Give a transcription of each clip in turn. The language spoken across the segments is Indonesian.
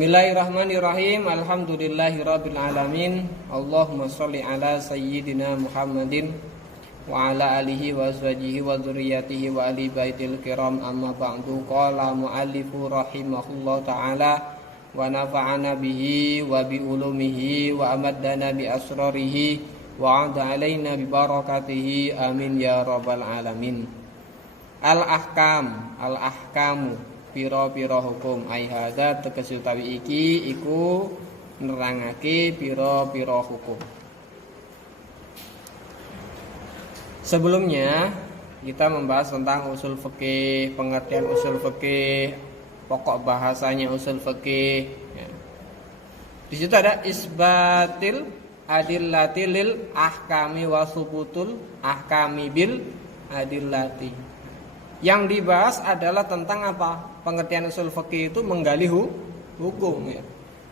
Bismillahirrahmanirrahim. Alhamdulillahirabbil alamin. Allahumma shalli ala sayyidina Muhammadin wa ala alihi wa azwajihi wa dzurriyyatihi wa ali baitil kiram. Amma ba'du. Qala muallifu rahimahullahu taala wa nafa'ana bihi wa bi ulumihi wa amaddana bi asrarihi wa 'ada alaina bi barakatihi. Amin ya rabbal alamin. Al-ahkamu pira-pira hukum ai hadza tegese utawi iki iku nerangake pira-pira hukum. Sebelumnya kita membahas tentang usul fikih, pengertian usul fikih, pokok bahasanya usul fikih ya. Di situ ada isbatil adillati lil ahkami wa subutul ahkami bil adillati. Yang dibahas adalah tentang apa? Pengertian usul fikih itu menggali hukum ya.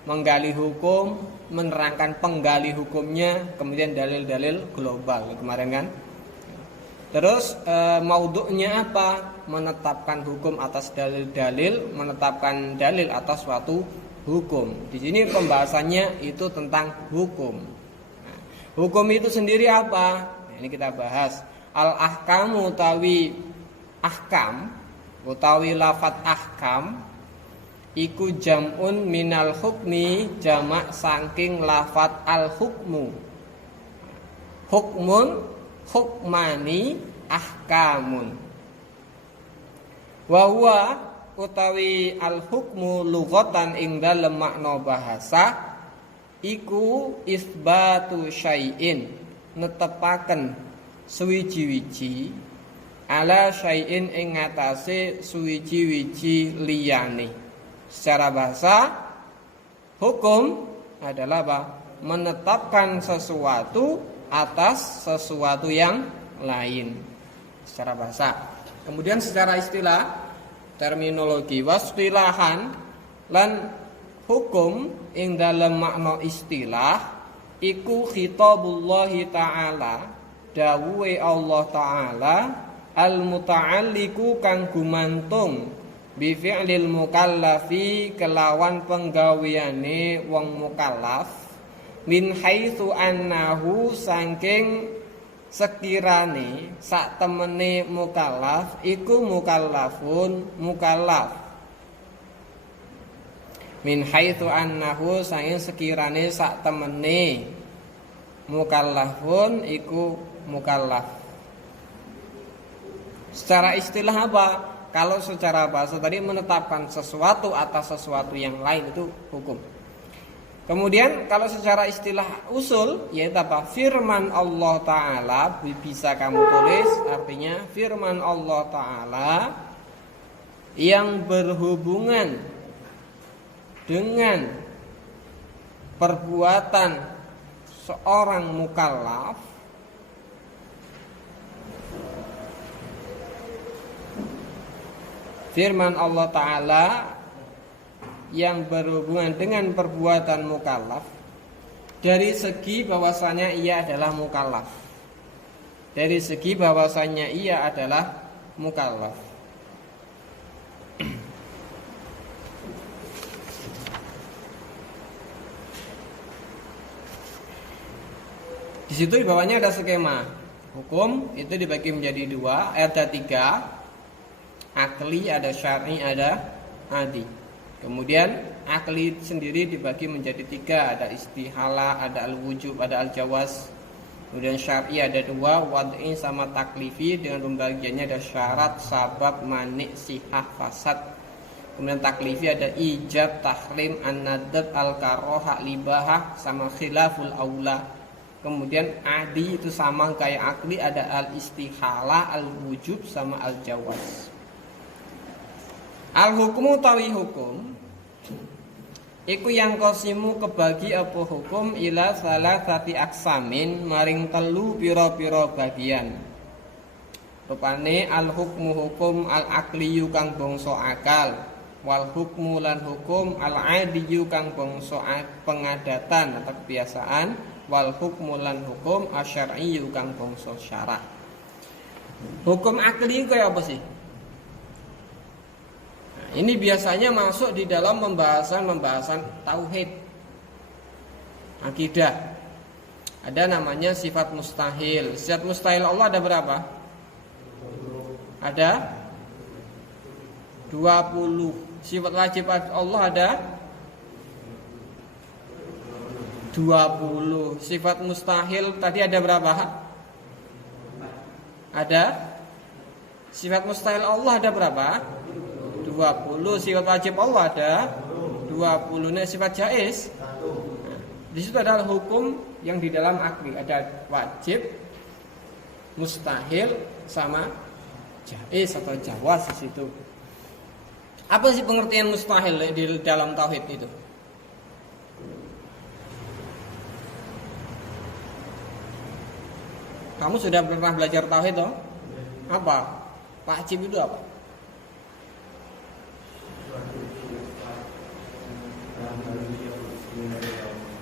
Menggali hukum, menerangkan penggali hukumnya, kemudian dalil-dalil global kemarin kan. Terus maudhu'nya apa? Menetapkan hukum atas dalil-dalil, menetapkan dalil atas suatu hukum. Di sini pembahasannya itu tentang hukum. Nah, hukum itu sendiri apa? Nah, ini kita bahas. Al-ahkamu utawi ahkam utawi lafat ahkam iku jam'un minal hukmi, jamak saking lafat al hukmu. Hukmun, hukmani, ahkamun. Wa huwa utawi al hukmu lughatan ing dalem makna bahasa iku isbatu syai'in, netepaken suwiji-wiji ala syai'in ing ngatasé suwiji-wiji liyane. Secara bahasa hukum adalah apa? Menetapkan sesuatu atas sesuatu yang lain secara bahasa. Kemudian secara istilah, terminologi wastilahan lan hukum ing dalam makna istilah iku khitabullahi ta'ala, dawuhe Allah taala al-muta'alliqu kang gumantung bi fi'lil mukallafi kelawan penggaweane wong mukallaf min haitsu annahu saking sekirane sak temene mukallaf iku mukallafun mukallaf. Min haitsu annahu saking sekirane sak temene mukallafun iku mukallaf. Secara istilah apa? Kalau secara bahasa tadi menetapkan sesuatu atas sesuatu yang lain itu hukum. Kemudian kalau secara istilah usul yaitu apa? Firman Allah Ta'ala, bisa kamu tulis artinya firman Allah Ta'ala yang berhubungan dengan perbuatan seorang mukallaf. Firman Allah Ta'ala yang berhubungan dengan perbuatan mukallaf dari segi bahwasanya ia adalah mukallaf. Dari segi bahwasanya ia adalah mukallaf. Di situ di bawahnya ada skema. Hukum itu dibagi menjadi dua, ada tiga. Akli, ada syar'i, ada adi. Kemudian akli sendiri dibagi menjadi tiga, ada istihalah, ada al-wujub, ada al-jawaz. Kemudian syar'i ada dua, wad'i sama taklifi, dengan pembagiannya ada syarat, sabab, manik, sihah, fasad. Kemudian taklifi ada ijab, tahrim, an-nadab, al-karoha, libahah, sama khilaful aula. Kemudian adi itu sama kayak akli, ada al-istihalah, al-wujub, sama al-jawaz. Al-hukmu tawi hukum iku yang kosimu kebagi apa hukum ila salasati aksamin maring telu pira-pira bagian. Rupane al-hukmu hukum al-aqliyu kang bangsa akal, wal hukmu lan hukum al-adiyu kang bangsa pengadatan atau kebiasaan, wal hukmu lan hukum asyar'iyu kang bangsa syarak. Hukum akli kaya apa sih? Ini biasanya masuk di dalam pembahasan tauhid, akidah. Ada namanya sifat mustahil. Sifat mustahil Allah ada berapa? Ada 20. Sifat wajib Allah ada 20. Sifat mustahil tadi ada berapa? Ada. Sifat mustahil Allah ada berapa? 20. Sifat wajib Allah ada 20. Nah, sifat jaiz, di situ adalah hukum yang di dalam akli, ada wajib, mustahil, sama jaiz atau jawaz di situ. Apa sih pengertian mustahil di dalam tauhid itu? Kamu sudah pernah belajar tauhid toh? Apa? Wajib itu apa?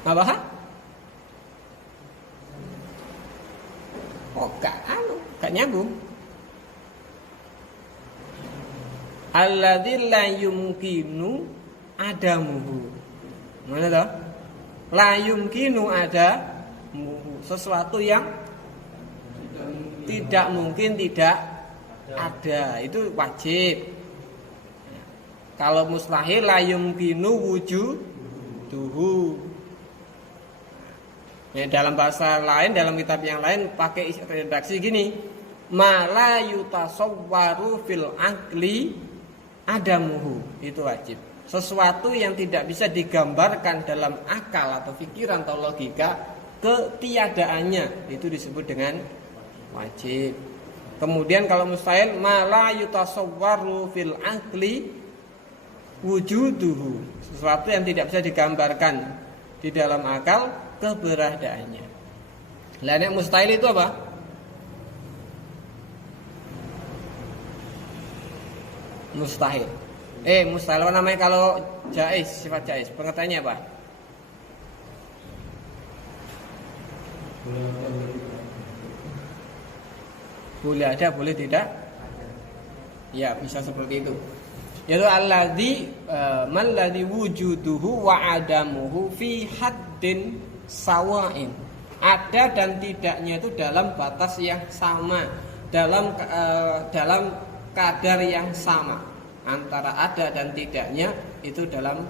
Apa? Oh, gak nyambung. Alladzi la yumkinu adamuhu. Mana toh? La yumkinu adamuhu, sesuatu yang tidak mungkin tidak ada, itu wajib. Kalau mustahil la yumkinu wujuduhu. Ya, dalam bahasa lain, dalam kitab yang lain pakai redaksi gini, ma la yutasawwaru fil aqli adamuhu, itu wajib. Sesuatu yang tidak bisa digambarkan dalam akal atau pikiran atau logika, ketiadaannya, itu disebut dengan wajib. Kemudian kalau mustahil, ma la yutasawwaru fil aqli wujuduhu, sesuatu yang tidak bisa digambarkan di dalam akal, keberadaannya. Lah nek mustahil itu apa? Mustahil. Mustahil apa namanya kalau jaiz, sifat jaiz? Pengertiannya apa? Boleh ada, boleh tidak? Ya, bisa seperti itu. Yaitu alladzi malladzi wujuduhu wa adamuhu fi haddin sawain. Ada dan tidaknya itu dalam batas yang sama, dalam kadar yang sama. Antara ada dan tidaknya itu dalam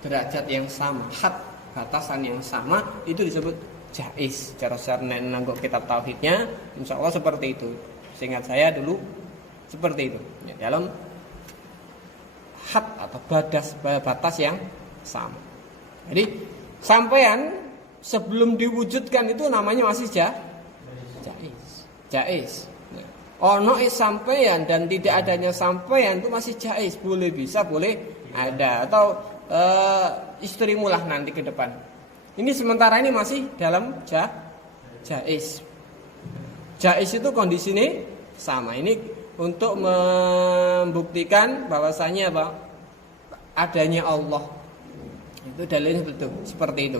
derajat yang sama, had, batasan yang sama, itu disebut jaiz. Cara nanggok kitab tauhidnya, insya Allah seperti itu. Seingat saya dulu seperti itu. Ya, dalam had atau batas yang sama. Jadi sampean sebelum diwujudkan itu namanya masih jaiz. Ono sampean dan tidak adanya sampean itu masih jaiz, boleh bisa, boleh ada, atau istrimu lah nanti ke depan. Ini sementara ini masih dalam jaiz. Jaiz itu kondisinya sama. Ini untuk membuktikan bahwasanya apa? Adanya Allah. Itu dalilnya betul seperti itu.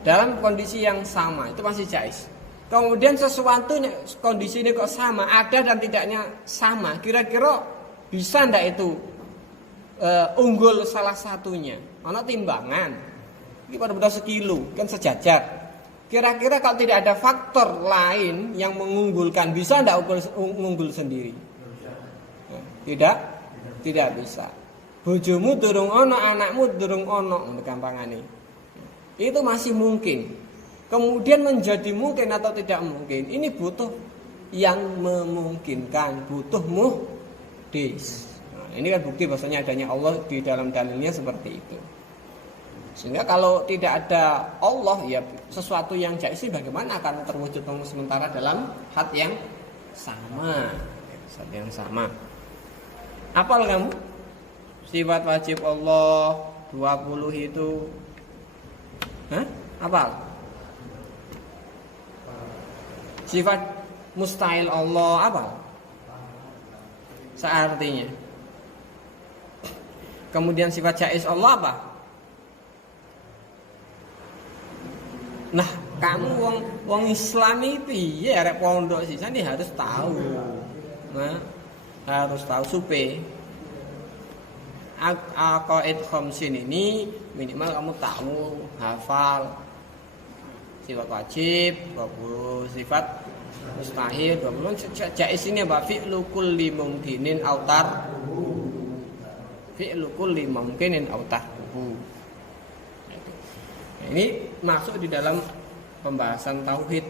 Dalam kondisi yang sama itu masih jaiz. Kemudian sesuatu kondisinya kok sama, ada dan tidaknya sama. Kira-kira bisa ndak itu unggul salah satunya? Ono timbangan. Ini pada sekilo, kan sejajar. Kira-kira kalau tidak ada faktor lain yang mengunggulkan, bisa ndak unggul sendiri? Tidak bisa. Bojomu durung ono, anakmu durung ono, gampangane. Itu masih mungkin. Kemudian menjadi mungkin atau tidak mungkin, ini butuh yang memungkinkan, butuh muhdis. Nah, ini kan bukti bahwasanya adanya Allah di dalam dalilnya seperti itu. Sehingga kalau tidak ada Allah, ya sesuatu yang jaiz bagaimana akan terwujud sementara dalam had yang sama. Had yang sama. Apal kamu? Sifat wajib Allah 20 itu. Apal? Sifat mustahil Allah apa? Seartinya. Kemudian sifat jaiz Allah apa? Nah, kamu wong Islam itu ya arek pondok sih, jadi harus tahu. Nah, harus tahu supe. aqaid khamsin ini minimal kamu tahu, hafal sifat wajib 20, sifat mustahil 20. Jaiz ini apa? Fi'lu kulli mungkinin autar, fi'lu kulli mungkinin autar. Ini masuk di dalam pembahasan tauhid,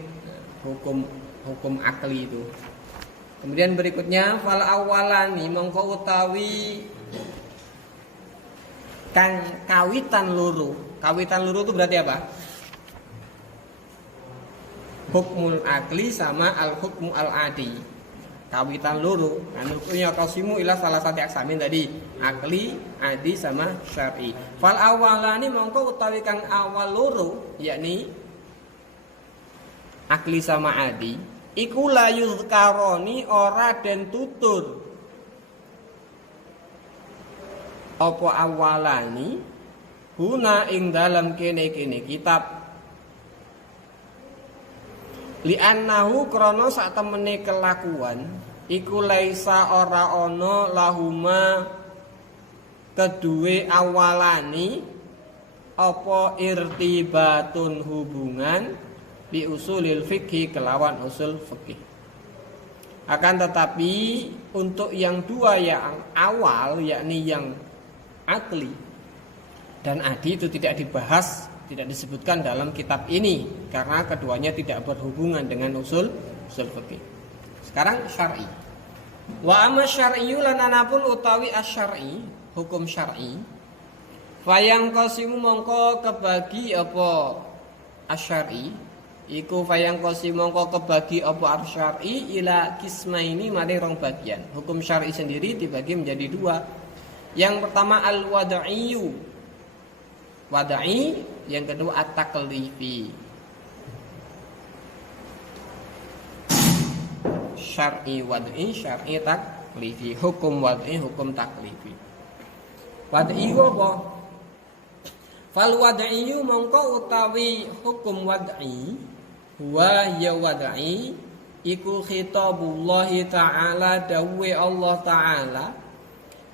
hukum akli itu. Kemudian berikutnya fal awalani mongko utawi kang kawitan luru. Kawitan luru itu berarti apa? Hukmul akli sama al hukmu al adi. Kawitan luru. Kan hukumnya qasimu ila salah satu aksamin tadi, akli, adi sama syar'i. Fal awalani mongko utawi kang awal luru, yakni akli sama adi, iku la yuzkaroni ora den tutur apa awalani huna ing dalam kene kitab li'annahu krana sak temene kelakuan iku laisa ora ana lahuma kedue awalani apa irtibatun hubungan bi usulil fikih kelawan usul fikih. Akan tetapi untuk yang dua yang awal yakni yang akli dan adi itu tidak dibahas, tidak disebutkan dalam kitab ini karena keduanya tidak berhubungan dengan usul fikih. Sekarang syar'i. Wa amma syar'iyyu lan anapun utawi asyar'i, hukum syar'i. Fayang qasimu mongko kebagi apa asyar'i? Iku fayang kosi mongko kebagi apa arsyari ila kismaini maring rong bagian. Hukum syar'i sendiri dibagi menjadi dua. Yang pertama al-wad'iyyu, wad'i. Yang kedua at-taklifi. Syar'i wad'i, syar'i taklifi. Hukum wad'i, hukum taklifi. Wad'i apa? Fal wad'iyyu mongko utawi hukum wad'i wa ya wad'i iku khitabullahi ta'ala dawe Allah ta'ala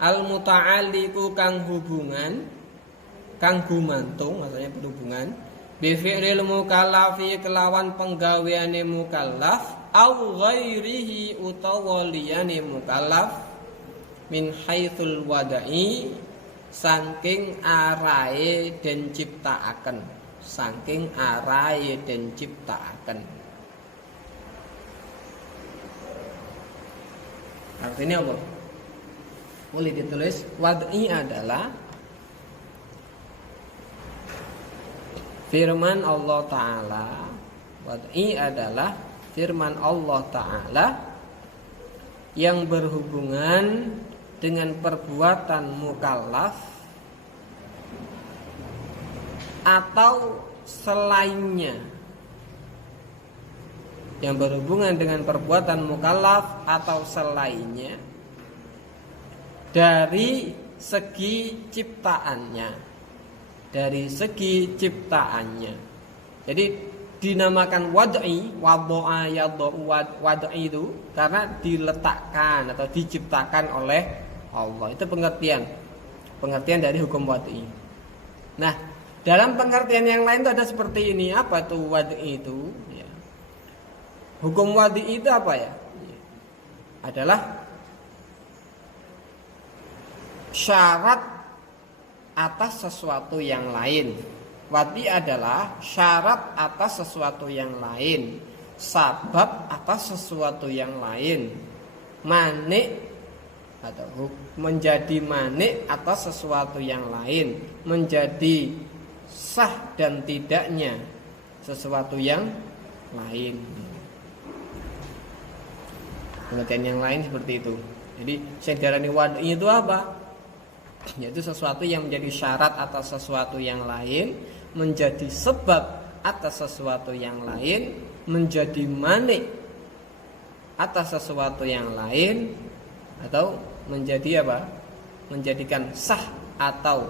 al muta'alliqu kang hubungan kang gumantung maksudnya berhubungan bi fi'lil mukallafi kelawan penggaweane mukallaf au ghairihi utawa liyane mukallaf min haitsul wad'i saking arahe den ciptaaken, saking arahe den ciptaaken. Artinya apa? Boleh ditulis wad'i adalah firman Allah Ta'ala. Wad'i adalah firman Allah Ta'ala yang berhubungan dengan perbuatan mukallaf atau selainnya, yang berhubungan dengan perbuatan mukallaf atau selainnya dari segi ciptaannya, dari segi ciptaannya. Jadi dinamakan wad'i, wad'a yad'u wad'i itu karena diletakkan atau diciptakan oleh Allah. Itu pengertian dari hukum wad'i. Nah, dalam pengertian yang lain itu ada seperti ini. Apa tuh wad'i itu? Ya. Hukum wad'i itu apa ya? Adalah syarat atas sesuatu yang lain. Wad'i adalah syarat atas sesuatu yang lain, sabab atas sesuatu yang lain, manik atau menjadi manik atas sesuatu yang lain, menjadi sah dan tidaknya sesuatu yang lain. Pengertian yang lain seperti itu. Jadi yang diarani wad'i itu apa? Yaitu sesuatu yang menjadi syarat atas sesuatu yang lain, menjadi sebab atas sesuatu yang lain, menjadi manik atas sesuatu yang lain, atau menjadi apa? Menjadikan sah atau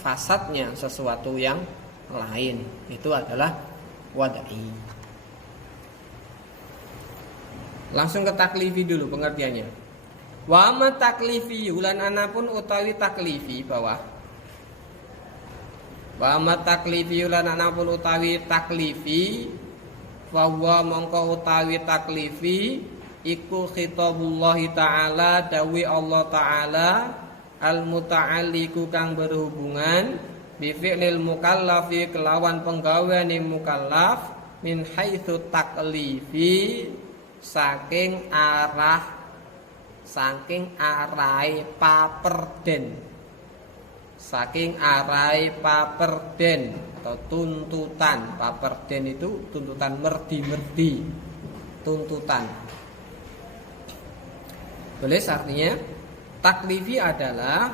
fasadnya sesuatu yang lain. Itu adalah wad'i. Langsung ke taklifi dulu pengertiannya. Wa ma taklifi lan anapun utawi taklifi bawah. Wa ma taklifi lan anapun utawi taklifi wa huwa mongko utawi taklifi iku khitabullah taala dawi Allah taala al muta'alliqu kang berhubungan bi fi'lil mukallafi kelawan penggaweane mukallaf min haitsu taklifi saking arai paperden atau tuntutan. Paperden itu tuntutan merdi tuntutan. Tulis artinya taklifi adalah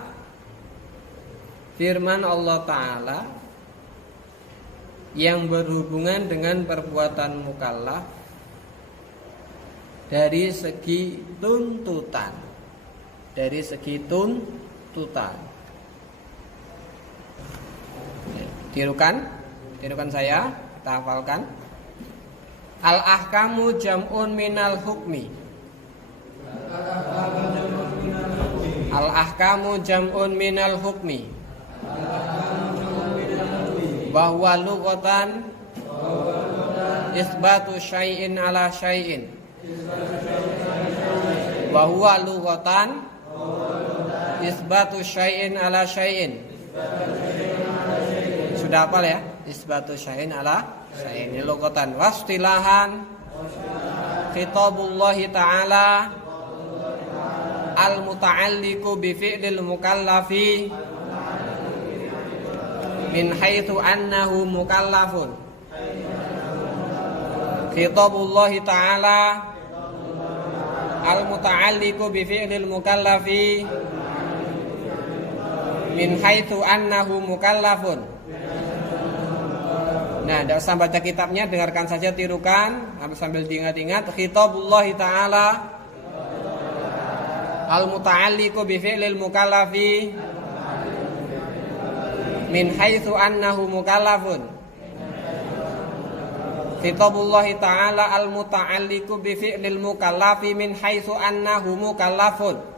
firman Allah Ta'ala yang berhubungan dengan perbuatan mukallaf dari segi tuntutan. Tirukan saya, kita hafalkan. Al-ahkamu jam'un minal hukmi. Al-ahkamu jam'un minal hukmi. Bahwa lughatan isbatu syai'in ala syai'in. Bahwa lughatan isbatu syai'in ala syai'in. Sudah hafal ya? Isbatu syai'in ala syai'in. Ini lughatan. Wastilahan khitabullah ta'ala al-muta'alliqu bi fi'lil mukallafi min haitsu annahu mukallafun. Khitabullah ta'ala al-muta'alliqu bi fi'lil mukallafi min haitsu annahu mukallafun. Nah, tidak usah baca kitabnya, dengarkan saja, tirukan sambil diingat-ingat. Khitabullah ta'ala al-muta'alliqu bi fi'lil mukallafi min haitsu annahu mukallafun. Khitabullah ta'ala al-muta'alliqu bi fi'lil mukallafi min haitsu annahu mukallafun.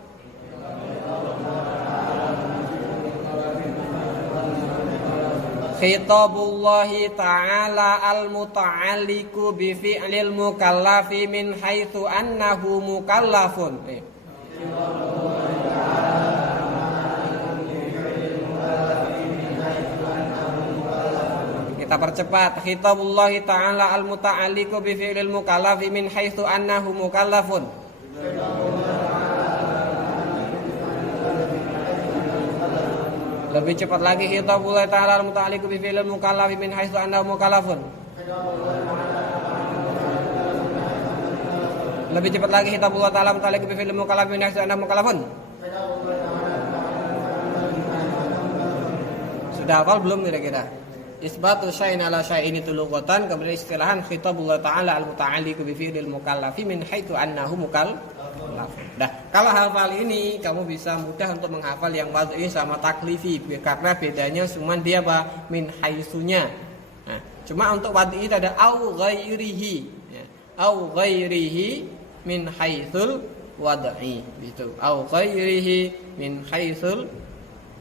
Khitabullah ta'ala al-muta'alliqu bi fi'lil mukallafi min haitsu annahu mukallafun. Kita percepat. Khitabullah ta'ala al-muta'alliqu bi fi'lil mukallafi min haitsu annahu mukallafun. Lebih cepat lagi. Khitabullah ta'ala al-muta'alliqu bi fi'lil mukallafi min haitsu annahu mukallafun. Lebih cepat lagi. Khitabullah ta'ala al-muta'alliqu bi fi'lil mukallafi min haitsu annahu mukallafun. Sudah hafal belum kira-kira? Isbatu syai'in ala syai'in itu lughatan, kemudian istilahan khitabullah ta'ala al-muta'alliqu bi fi'lil mukallafi min haitsu annahu mukallaf. Nah, kalau hafal ini kamu bisa mudah untuk menghafal yang wad'i sama taklifi, karena bedanya cuma dia apa? Min haitsunya. Nah, cuma untuk wad'i itu ada au ghairihi, ya. Au ghairihi min haitsul wad'i, gitu. Au ghairihi min haitsul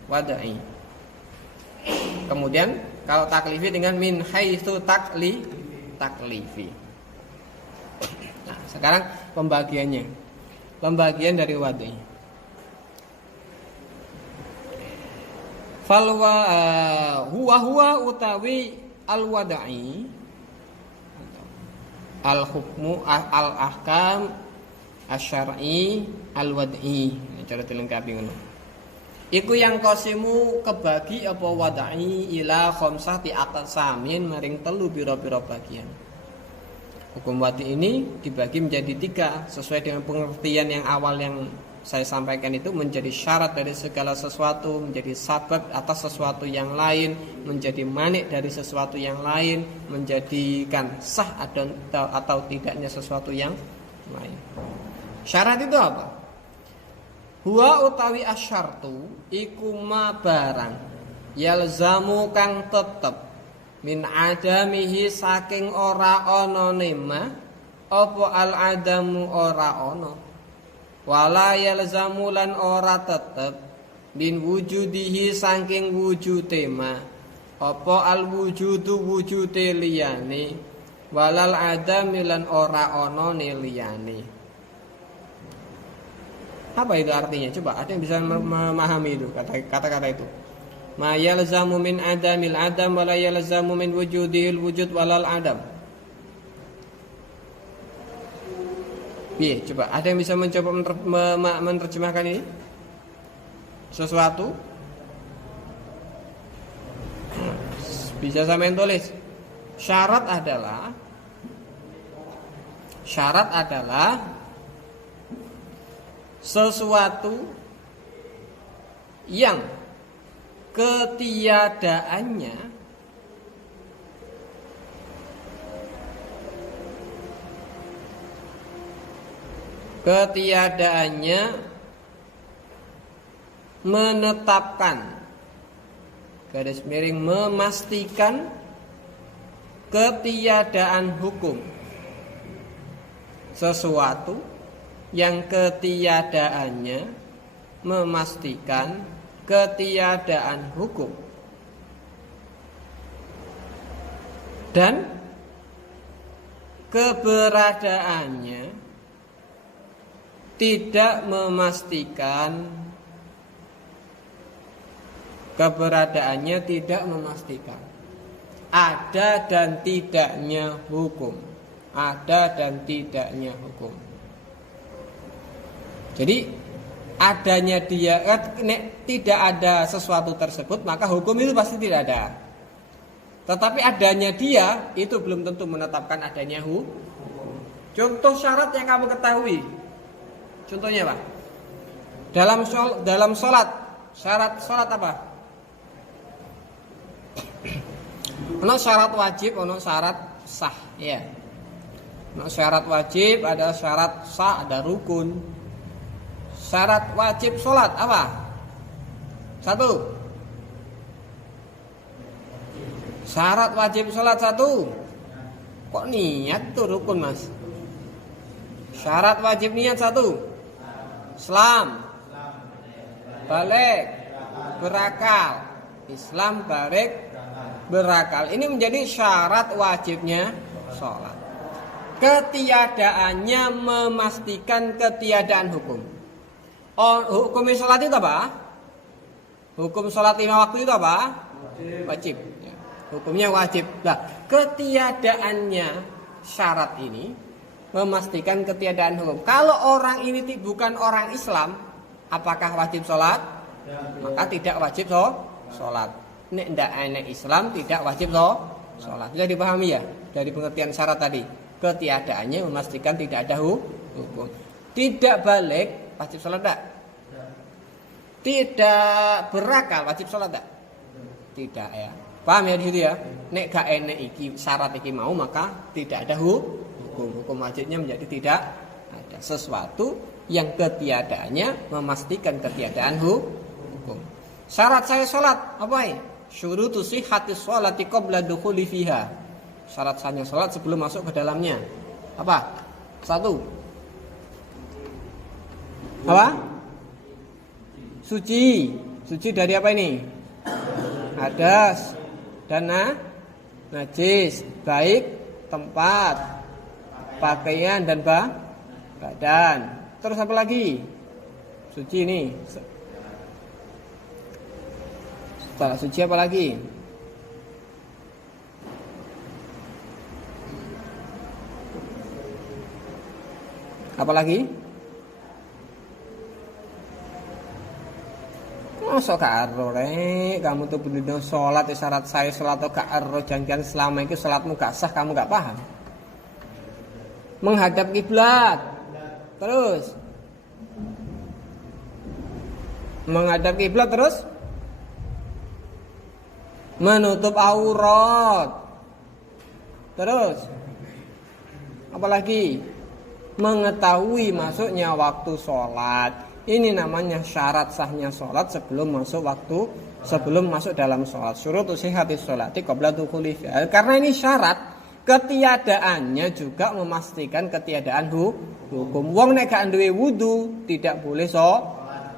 wad'i. Kemudian kalau taklifi dengan min haitsu taklifi. Nah, sekarang pembagiannya. Pembagian dari wad'i. Falwa huwa utawi al-wad'i al-hukmu al-ahkam asy-syar'i al-wad'i. Cara dilengkapi ngono. Iku yang qasimu kebagi apa wad'i ila khamsati aqsamin maring telu pira-pira bagian. Hukum wad'i ini dibagi menjadi 3 sesuai dengan pengertian yang awal yang saya sampaikan, itu menjadi syarat dari segala sesuatu, menjadi sabab atas sesuatu yang lain, menjadi manik dari sesuatu yang lain, menjadikan sah atau tidaknya sesuatu yang lain. Syarat itu apa? Huwa utawi asyartu iku ma barang yalzamu kang tetep min adamihi saking ora ana nema apa al adamu ora ana. Wala yalzamu lan ora tetep bin wujudihi saking wujude ma apa al wujudu wujude liyane walal adami lan ora ana ne liyane. Apa itu artinya? Coba ada yang bisa memahami itu kata-kata itu. Ma yalzamu min adamil adam wala yalzamu min wujudihil wujud walal adam. Iya, coba ada yang bisa mencoba menerjemahkan ini? Sesuatu? Bisa sampean tulis. Syarat adalah sesuatu yang ketiadaannya menetapkan garis miring memastikan ketiadaan hukum. Sesuatu yang ketiadaannya memastikan ketiadaan hukum dan keberadaannya tidak memastikan ada dan tidaknya hukum. Jadi adanya dia tidak ada sesuatu tersebut maka hukum itu pasti tidak ada. Tetapi adanya dia itu belum tentu menetapkan adanya hukum. Contoh syarat yang kamu ketahui. Contohnya apa? Dalam sholat, syarat sholat apa? Ono syarat wajib, ono syarat sah, ya. Ono syarat wajib, ada syarat sah, ada rukun. Syarat wajib sholat apa? 1. Syarat wajib sholat 1. Kok niat tuh rukun, Mas? Syarat wajib niat 1. Islam, balik, berakal. Islam, balik, berakal. Ini menjadi syarat wajibnya sholat. Ketiadaannya memastikan ketiadaan hukum. Hukum sholat itu apa? Hukum sholat 5 waktu itu apa? Wajib. Hukumnya wajib. Nah, ketiadaannya syarat ini memastikan ketiadaan hukum. Kalau orang ini bukan orang Islam, apakah wajib sholat? Maka tidak wajib sholat. Nek ndak enek Islam tidak wajib sholat. Bisa dipahami ya dari pengertian syarat tadi. Ketiadaannya memastikan tidak ada hukum. Tidak balik wajib sholat tak? Tidak berakal wajib sholat tak? Tidak ya. Paham ya di situ ya? Nek gak enek iki syarat iki mau maka tidak ada hukum wajibnya menjadi tidak ada. Sesuatu yang ketiadaannya memastikan ketiadaan hukum. Syarat saya sholat apa ya? Syurutu sihhatis sholati qabla dukhuli fiha. Syarat sahnya sholat sebelum masuk ke dalamnya. Apa? 1. Apa? Suci. Suci dari apa ini? Hadas dan najis, baik tempat, pakaian dan badan. Terus apa lagi? Suci ini. Setelah suci apa lagi? Apa lagi? Masa gak ero rek, kamu tuh bener sholat syarat saya sholat atau gak ero, jangan selama itu sholatmu gak sah, kamu gak paham. Menghadap kiblat. Terus menghadap kiblat, terus menutup aurat. Terus apalagi? Mengetahui masuknya waktu sholat. Ini namanya syarat sahnya sholat sebelum masuk dalam sholat. Syurutu sihhatis sholati qabla dukhuli fiha. Karena ini syarat, ketiadaannya juga memastikan ketiadaan hukum. Wong nek gak duwe wudu tidak boleh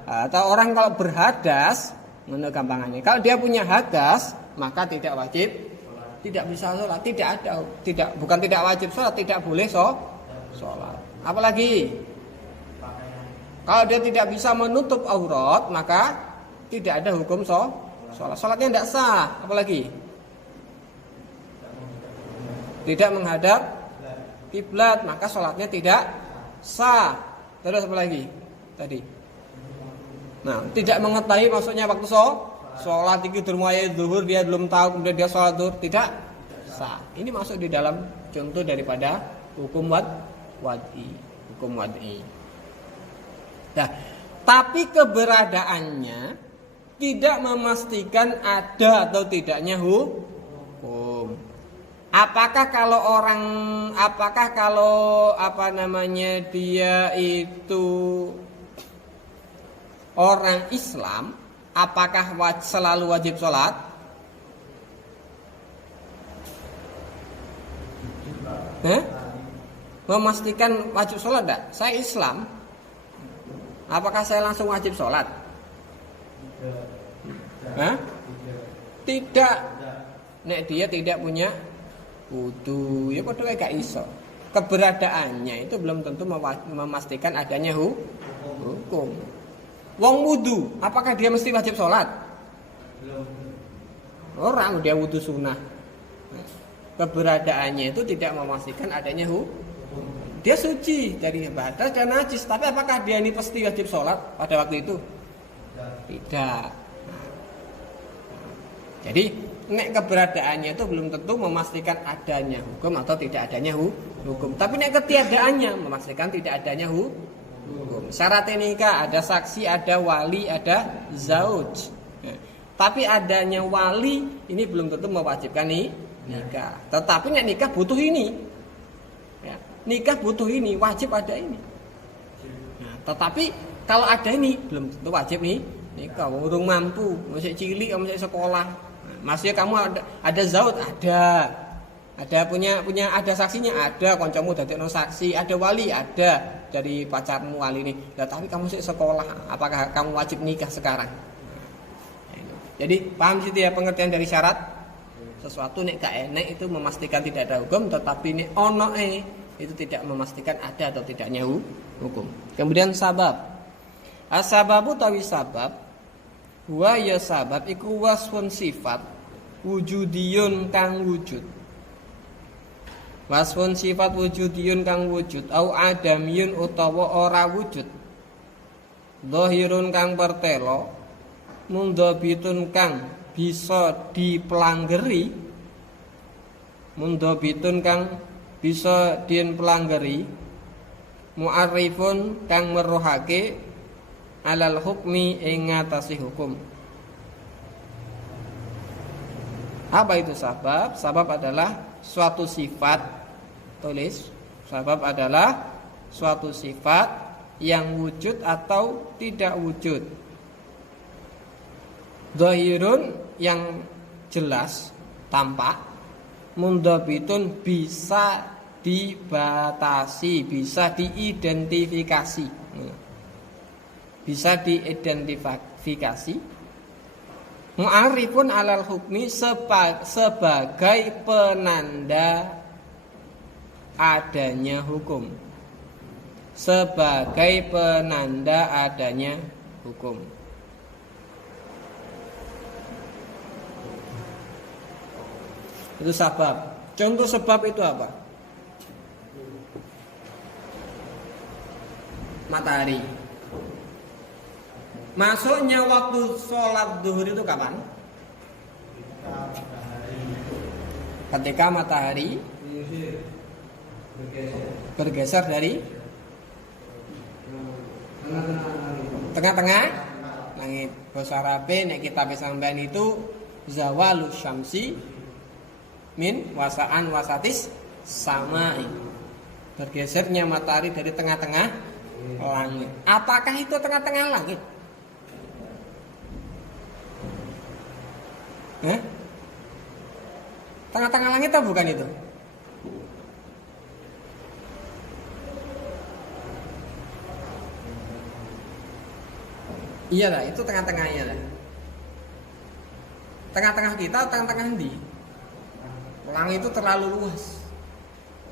atau orang kalau berhadas, ngono gampangannya. Kalau dia punya hadas, maka tidak wajib, tidak bisa sholat, bukan tidak wajib sholat, tidak boleh sholat. Apalagi kalau dia tidak bisa menutup aurat, maka tidak ada hukum sholat. Sholatnya tidak sah. Apalagi tidak menghadap kiblat, maka sholatnya tidak sah. Terus apa lagi tadi? Nah, tidak mengetahui maksudnya waktu sholat itu mulai zuhur, dia belum tahu, kemudian dia sholat zuhur, tidak sah. Ini masuk di dalam contoh daripada hukum wad'i. Nah, tapi keberadaannya tidak memastikan ada atau tidaknya hukum. Apakah kalau dia itu orang Islam, apakah selalu wajib sholat? Memastikan wajib sholat enggak? Saya Islam, apakah saya langsung wajib sholat? Tidak. Nek dia tidak punya wudu, ya padha gak iso. Keberadaannya itu belum tentu memastikan adanya hukum. Wong wudu, apakah dia mesti wajib sholat? Orang dia wudu sunnah. Keberadaannya itu tidak memastikan adanya hukum. Dia suci dari hadas dan najis, tapi apakah dia ini pasti wajib sholat pada waktu itu? Tidak. Jadi nek keberadaannya itu belum tentu memastikan adanya hukum atau tidak adanya hukum. Tapi nek ketiadaannya memastikan tidak adanya hukum. Syarat nikah ada saksi, ada wali, ada zauj. Tapi adanya wali ini belum tentu mewajibkan nikah. Tetapi nek nikah butuh ini. Ya, nikah butuh ini, wajib ada ini. Nah, tetapi kalau ada ini belum tentu wajib nikah. Urung mampu, masih cilik, masih sekolah. Maksudnya kamu ada zaud, ada punya ada saksinya, ada koncomu dadekno saksi, ada wali, ada dari pacarmu wali ini. Nah, tapi kamu masih sekolah, apakah kamu wajib nikah sekarang? Jadi paham situ ya pengertian dari syarat. Sesuatu nek gak enek itu memastikan tidak ada hukum, tetapi nek ono itu tidak memastikan ada atau tidaknya hukum. Kemudian sabab. As-sababu tawi sabab wa ya sabab iku wasfun sifat wujudiyun kang wujud. Wasfun sifat wujudiyun kang wujud au adamiyun utawa ora wujud. Dhahirun kang pertelo mundhabitun kang bisa dipelanggeri. Mundhabitun kang bisa dipelanggeri. Mu'arrifun kang meruhake alal hukmi ing ngatasi hukum. Apa itu sabab? Sabab adalah suatu sifat. Tulis, sabab adalah suatu sifat yang wujud atau tidak wujud. Zahirun yang jelas, tampak. Mundhabitun bisa dibatasi, bisa diidentifikasi. Bisa diidentifikasi. Mu'arifun alal hukmi sebagai penanda adanya hukum. Sebagai penanda adanya hukum. Itu sebab. Contoh sebab itu apa? Matahari. Masuknya waktu sholat zuhur itu kapan? Ketika matahari bergeser dari tengah-tengah langit. Bahasa Arab nek kita bisa sampean itu zawalus syamsi min wasaan wasatis samai. Bergesernya matahari dari tengah-tengah langit. Apakah itu tengah-tengah langit? Tengah-tengah langit atau bukan itu? Iyalah, itu tengah-tengahnya lah. Tengah-tengah kita, tengah-tengah di. Pelang itu terlalu luas.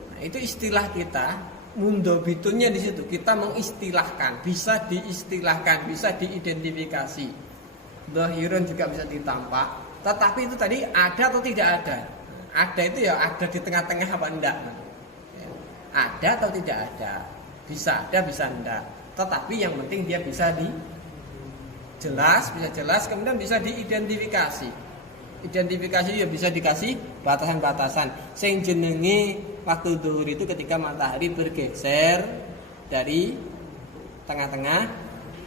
Nah, itu istilah kita, mundobitunya di situ. Kita mengistilahkan, bisa diistilahkan, bisa diidentifikasi. Dhahirun juga bisa ditampak. Tetapi itu tadi ada atau tidak ada? Ada itu ya ada di tengah-tengah apa enggak? Ada atau tidak ada? Bisa ada, bisa enggak. Tetapi yang penting dia bisa bisa jelas, kemudian bisa diidentifikasi. Identifikasi ya bisa dikasih batasan-batasan. Sing jenenge waktu zuhur itu ketika matahari bergeser dari tengah-tengah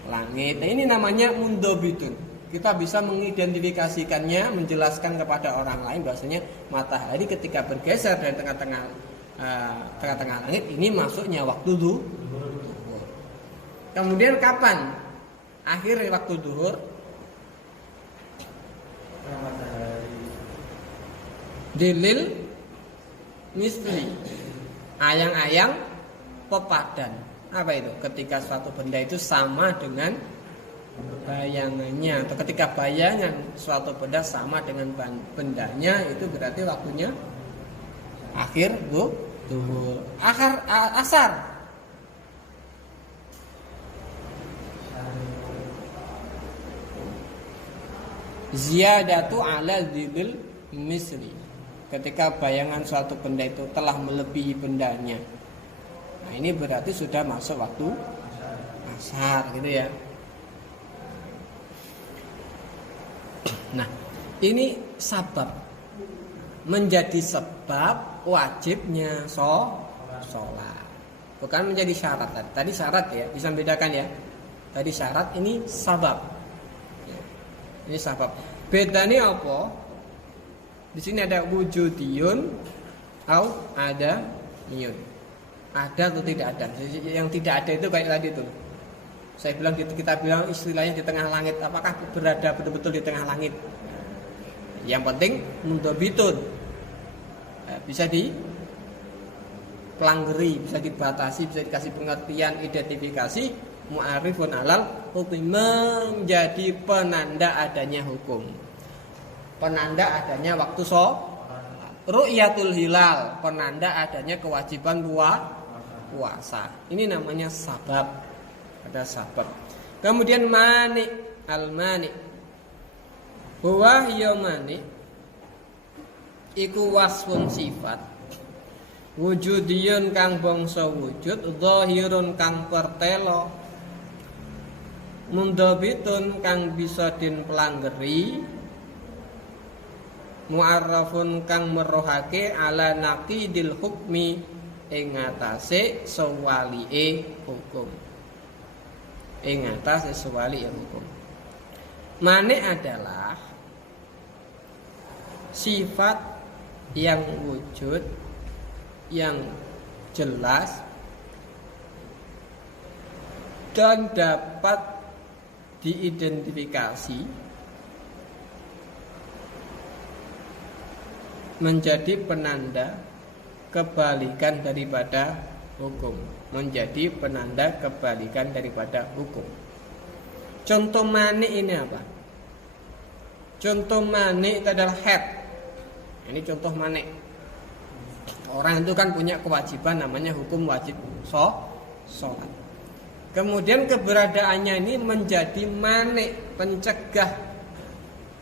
langit. Nah, ini namanya mundobitun. Kita bisa mengidentifikasikannya, menjelaskan kepada orang lain bahwasanya matahari ketika bergeser dari tengah-tengah langit ini masuknya waktu zuhur. Kemudian kapan akhir waktu zuhur? Dilil misli, ayang-ayang pepadan. Apa itu? Ketika suatu benda itu sama dengan bayangannya, atau ketika bayangan suatu benda sama dengan bendanya, itu berarti waktunya akhir zuhur. Asar. Ziyadatu ala dzil misli. Ketika bayangan suatu benda itu telah melebihi bendanya. Nah, ini berarti sudah masuk waktu asar gitu ya. Nah, ini sabab, menjadi sebab wajibnya sholat. Bukan menjadi syarat. Tadi syarat ya, bisa membedakan ya. Tadi syarat, ini sabab. Ini sabab. Bedanya apa? Di sini ada wujudiyun atau ada niyun. Ada atau tidak ada? Yang tidak ada itu kayak tadi tuh. Saya bilang kita bilang istilahnya di tengah langit. Apakah berada betul-betul di tengah langit? Yang penting mundobitun. Bisa dipelanggeri, bisa dibatasi, bisa dikasih pengertian, identifikasi. Mu'arifun alal hukum, menjadi penanda adanya hukum. Penanda adanya waktu ru'yatul hilal, penanda adanya kewajiban puasa. Ini namanya sabab. Ada sabab. Kemudian mani, al-mani. Huwa ya mani iku wasfun sifat. Wujudiyun kang bangsa wujud, dhahirun kang pertelo, mundhabitun kang bisa den pelanggeri, mu'arrafun kang merohake ala naqidil hukmi ing atase sewalihe hukum. Ing atase sewalihe hukum. Mane adalah sifat yang wujud, yang jelas dan dapat diidentifikasi menjadi penanda kebalikan daripada hukum. Menjadi penanda kebalikan daripada hukum. Contoh mani ini apa? Contoh mani itu adalah haid. Ini contoh mani. Orang itu kan punya kewajiban namanya hukum wajib sholat. Kemudian keberadaannya ini menjadi mani,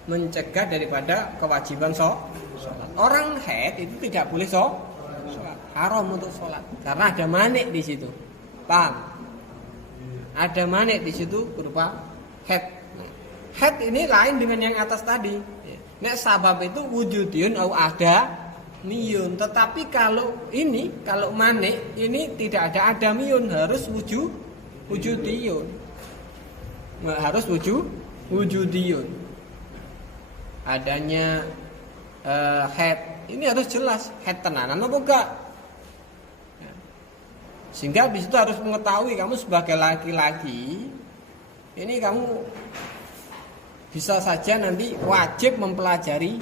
mencegah daripada kewajiban sholat. Orang haid itu tidak boleh sholat, haram untuk sholat karena ada manik di situ. Paham? Ada manik di situ berupa haid. Haid ini lain dengan yang atas tadi. Nek sabab itu wujudiyun atau ada miyun. Tetapi kalau manik ini tidak ada adamiyun, harus wujudiyun. Harus wujudiyun. Adanya haid ini harus jelas haid tenanan apa enggak. Sehingga di situ harus mengetahui kamu sebagai laki-laki ini kamu bisa saja nanti wajib mempelajari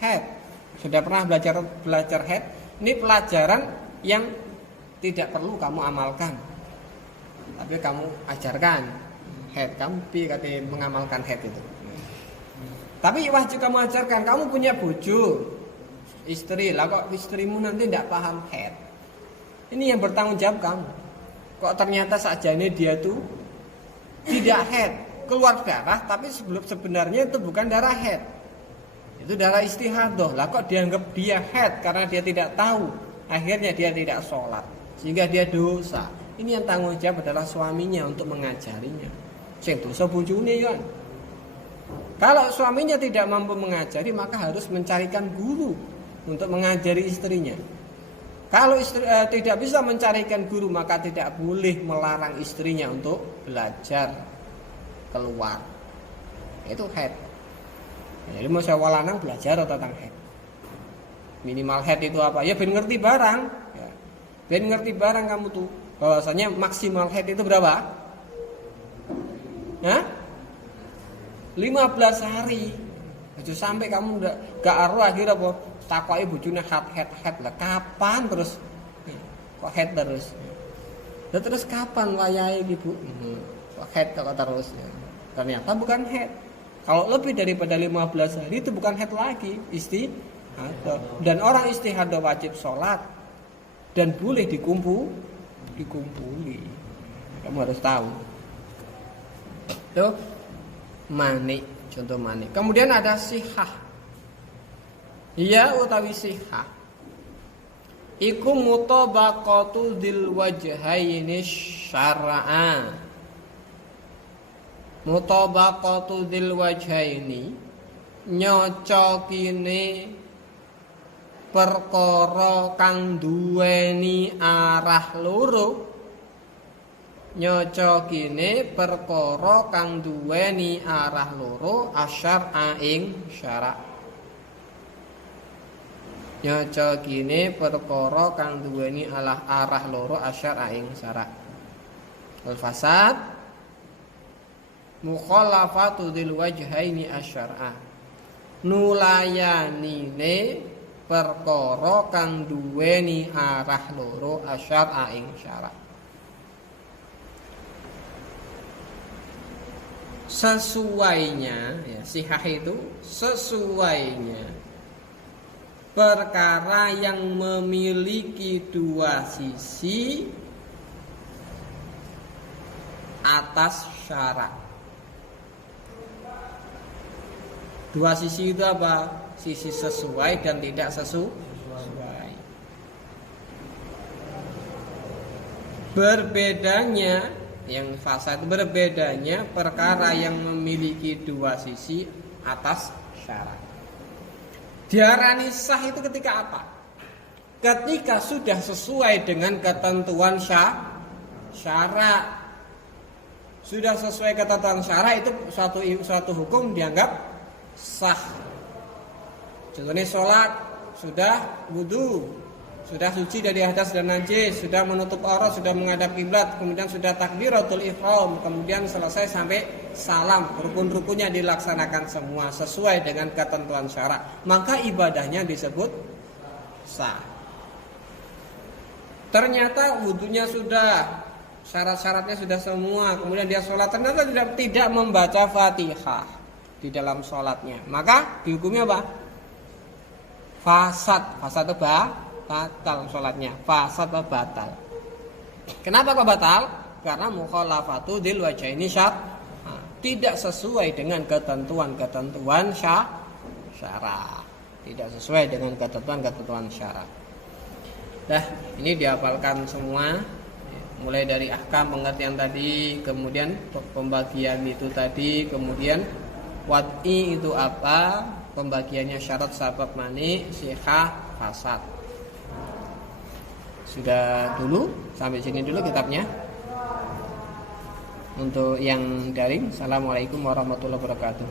haid. Sudah pernah belajar haid? Ini pelajaran yang tidak perlu kamu amalkan, tapi kamu ajarkan. head. Kamu katanya mengamalkan head itu. Tapi wajib kamu ajarkan. Kamu punya bojo, istri, lah kok istrimu nanti tidak paham head. Ini yang bertanggung jawab kamu. Kok ternyata sajane dia tuh tidak head, keluar darah, tapi sebenarnya itu bukan darah head. Itu darah istihadah. Lah kok dianggap dia head karena dia tidak tahu. Akhirnya dia tidak sholat, sehingga dia dosa. Ini yang tanggung jawab adalah suaminya untuk mengajarinya. Sing dosa bojone kan. Kalau suaminya tidak mampu mengajari, maka harus mencarikan guru untuk mengajari istrinya. Kalau istri tidak bisa mencarikan guru, maka tidak boleh melarang istrinya untuk belajar keluar. Itu head. Jadi mau saya lanang belajar tentang head. Minimal head itu apa? Ya ben ngerti barang. Ya. Ben ngerti barang kamu tuh. Bahwasanya maksimal head itu berapa? Hah? 15 hari. Itu sampai kamu gak aru akhirnya apa? Takoki bojone head lah. Kapan terus? Kok head terus? Lah terus kapan wayahe iki, Bu? Kok head kok terus? Ternyata bukan head. Kalau lebih daripada 15 hari itu bukan head lagi, istihadah. Dan orang istihadah wajib sholat dan boleh dikumpuli. Kamu harus tahu. Tuh mani, contoh mani. Kemudian ada sihah. Iya utawi sihah. Iku mutabaqatu dzil wajhaini syar'a. Mutabaqatu dzil wajhaini nyocokine perkara kang duweni arah loro. Nyocokine perkara kang duweni arah loro asyar'a ing syara'. Nyocokine perkara kang duweni arah loro asyar'a ing syara'. Al-fasad mukhalafatu dzil wajhaini asyar'a. Nulayanine perkara kang duweni arah loro asyar'a ing syara'. Sesuainya ya, sihah itu sesuainya perkara yang memiliki dua sisi atas syarat. Dua sisi itu apa? Sisi sesuai dan tidak sesuai. Berbedanya yang fasad, berbedanya perkara yang memiliki dua sisi atas syarat. Diarani sah itu ketika apa? Ketika sudah sesuai dengan ketentuan syarat. Sudah sesuai ketentuan syarat itu suatu hukum dianggap sah. Contohnya sholat, sudah wudu, sudah suci dari hadas dan najis, sudah menutup aurat, sudah menghadap kiblat, kemudian sudah takbiratul ihram, kemudian selesai sampai salam, rukun-rukunnya dilaksanakan semua sesuai dengan ketentuan syarat, maka ibadahnya disebut sah. Ternyata wudunya sudah, syarat-syaratnya sudah semua, kemudian dia sholat ternyata tidak membaca Fatihah di dalam sholatnya, maka dihukumnya apa? Fasad itu batal sholatnya, fasad atau batal. Kenapa kok batal? Karena mukhalafatu dzil wajhaini tidak sesuai dengan ketentuan syarat. Tidak sesuai dengan ketentuan syarat. Nah, ini dihafalkan semua. Mulai dari ahkam pengertian tadi, kemudian pembagian itu tadi, kemudian wad'i itu apa, pembagiannya syarat, sabab, mani, sihah, fasad. Sudah dulu, sampai sini dulu kitabnya. Untuk yang daring, assalamualaikum warahmatullahi wabarakatuh.